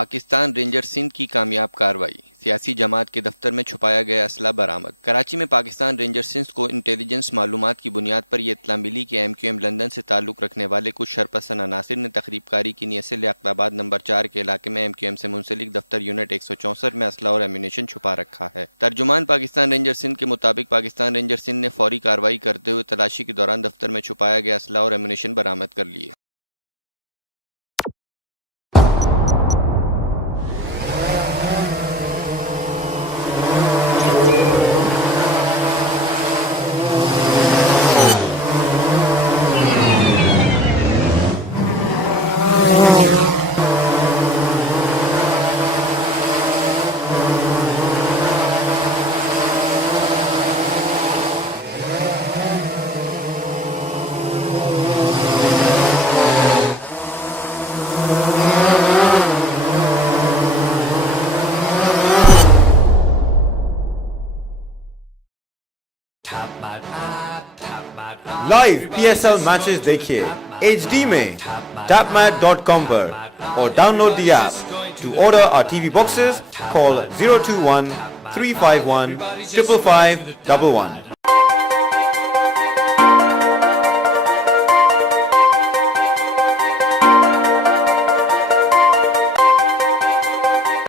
पाकिस्तान रेंजर्स सिंध की कामयाब कार्रवाई, सियासी जमात के दफ्तर में छुपाया गया असला बरामद। कराची में पाकिस्तान रेंजर्स सिंध को इंटेलिजेंस मालूमात की बुनियाद पर यह इत्तला मिली कि MQM लंदन से ताल्लुक़ रखने वाले कुछ शरपसंद अनासिर ने तखरीबकारी की नीयत से लियाकताबाद नंबर 4 के इलाके में MQM से मुंसलिक दफ्तर यूनिट 164 में असला और एम्यूनेशन छुपा रखा है। तर्जुमान पाकिस्तान रेंजर्स सिंध के मुताबिक पाकिस्तान रेंजर्स सिंध ने फौरी कार्रवाई करते हुए तलाशी के दौरान दफ्तर में छुपाया गया असला और एम्यूनेशन बरामद कर लिए। लाइव PSL मैचेस देखिए HD में tapmat.com पर और download the app. To order our TV boxes, call 021 351 55511.